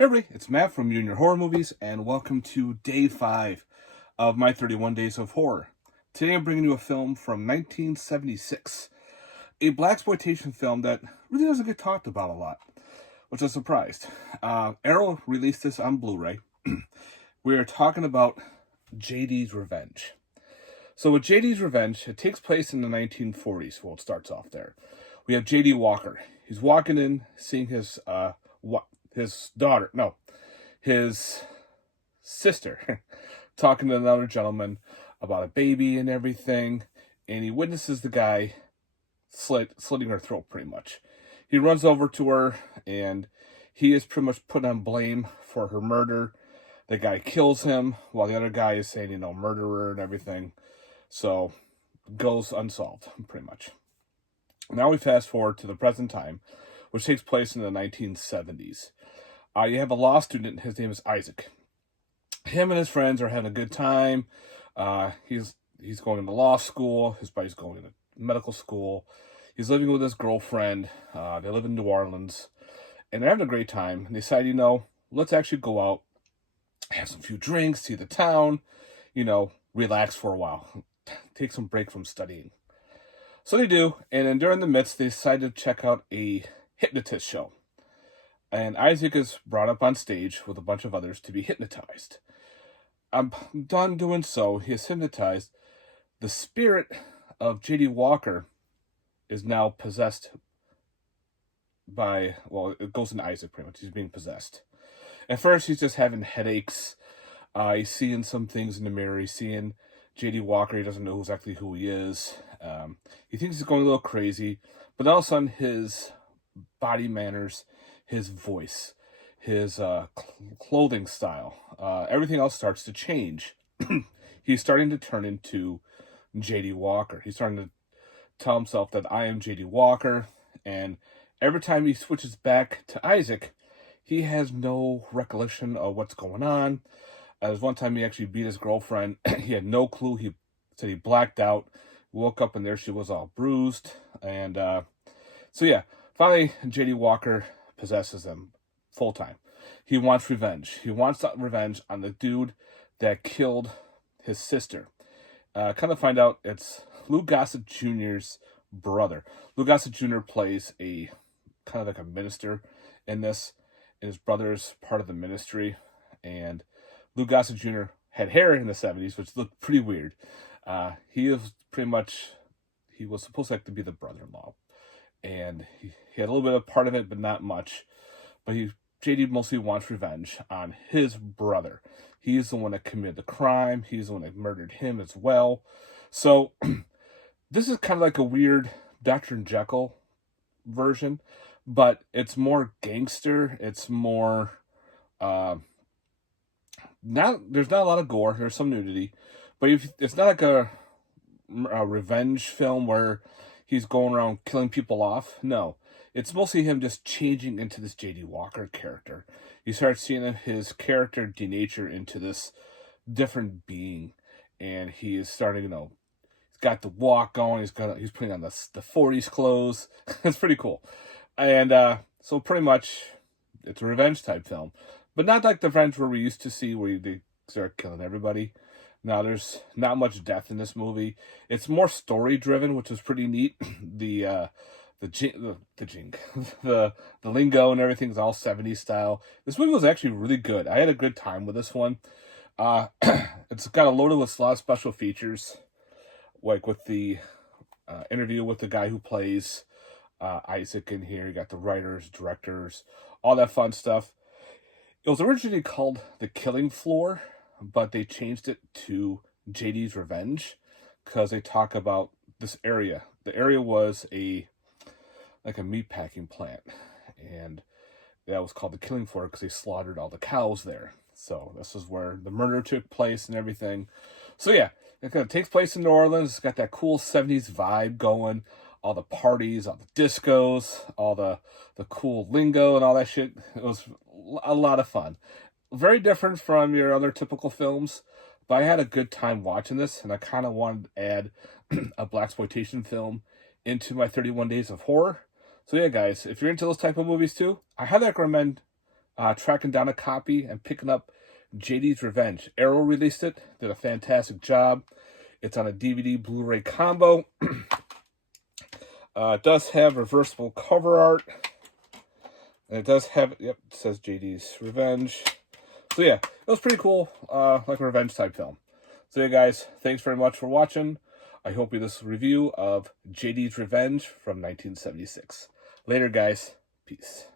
Hey everybody, it's Matt from Junior Horror Movies, and welcome to day 5 of my 31 Days of Horror. Today I'm bringing you a film from 1976, a blaxploitation film that really doesn't get talked about a lot, which I'm surprised. Arrow released this on Blu-ray. We are talking about JD's Revenge. So with JD's Revenge, it takes place in the 1940s. Well, it starts off there. We have JD Walker. He's walking in, seeing his his sister talking to another gentleman about a baby and everything, and he witnesses the guy slitting her throat pretty much. He runs over to her, and he is pretty much put on blame for her murder. The guy kills him, while the other guy is saying, murderer and everything. So, goes unsolved, pretty much. Now we fast forward to the present time, which takes place in the 1970s. You have a law student. His name is Isaac. Him and his friends are having a good time. He's going to law school. His buddy's going to medical school. He's living with his girlfriend. They live in New Orleans. And they're having a great time. And they decide, let's actually go out, have some few drinks, see the town, relax for a while. Take some break from studying. So they do. And then during the midst, they decide to check out a hypnotist show. And Isaac is brought up on stage with a bunch of others to be hypnotized. Done doing so, he is hypnotized. The spirit of J.D. Walker is now possessed by, it goes into Isaac pretty much. He's being possessed. At first, he's just having headaches. He's seeing some things in the mirror. He's seeing J.D. Walker. He doesn't know exactly who he is. He thinks he's going a little crazy. But all of a sudden, his body manners, his voice, his clothing style, everything else starts to change. He's starting to turn into J.D. Walker. He's starting to tell himself that I am J.D. Walker, and every time he switches back to Isaac, he has no recollection of what's going on. As one time he actually beat his girlfriend. He had no clue. He said he blacked out, woke up, and there she was all bruised. And finally J.D. Walker possesses him full time. He wants revenge. He wants that revenge on the dude that killed his sister. Kind of find out it's Lou Gossett Jr.'s brother. Lou Gossett Jr. plays a kind of like a minister in this, and his brother's part of the ministry. And Lou Gossett Jr. had hair in the 70s, which looked pretty weird. He was supposed to be the brother-in-law. And he had a little bit of part of it, but not much. But JD mostly wants revenge on his brother. He's the one that committed the crime. He's the one that murdered him as well. So this is kind of like a weird Dr. Jekyll version, but it's more gangster. It's more there's not a lot of gore. There's some nudity, but it's not like a revenge film where he's going around killing people off. No, it's mostly him just changing into this J.D. Walker character. You start seeing his character denature into this different being, and he is starting, he's got the walk going. He's putting on the 40s clothes. It's pretty cool. And so pretty much it's a revenge type film, but not like the revenge where we used to see where they start killing everybody. Now, there's not much death in this movie. It's more story driven, which is pretty neat. The lingo and everything is all 70s style. This movie was actually really good. I had a good time with this one. It's got a loaded with a lot of special features, like with the interview with the guy who plays Isaac in here. You got the writers, directors, all that fun stuff. It was originally called The Killing Floor, but they changed it to JD's Revenge because they talk about this area. The area was like a meat packing plant, and that was called the Killing Floor because they slaughtered all the cows there. So this is where the murder took place and everything. So yeah, it kind of takes place in New Orleans. It's got that cool 70s vibe going. All the parties, all the discos, all the cool lingo and all that shit. It was a lot of fun. Very different from your other typical films, but I had a good time watching this, and I kind of wanted to add a blaxploitation film into my 31 Days of Horror. So yeah, guys, if you're into those type of movies too, I highly recommend tracking down a copy and picking up JD's Revenge. Arrow released it, did a fantastic job. It's on a DVD Blu-ray combo. It does have reversible cover art. And it does have, yep, it says JD's Revenge. So yeah, it was pretty cool, like a revenge type film. So yeah, guys, thanks very much for watching. I hope you this review of JD's Revenge from 1976. Later, guys. Peace.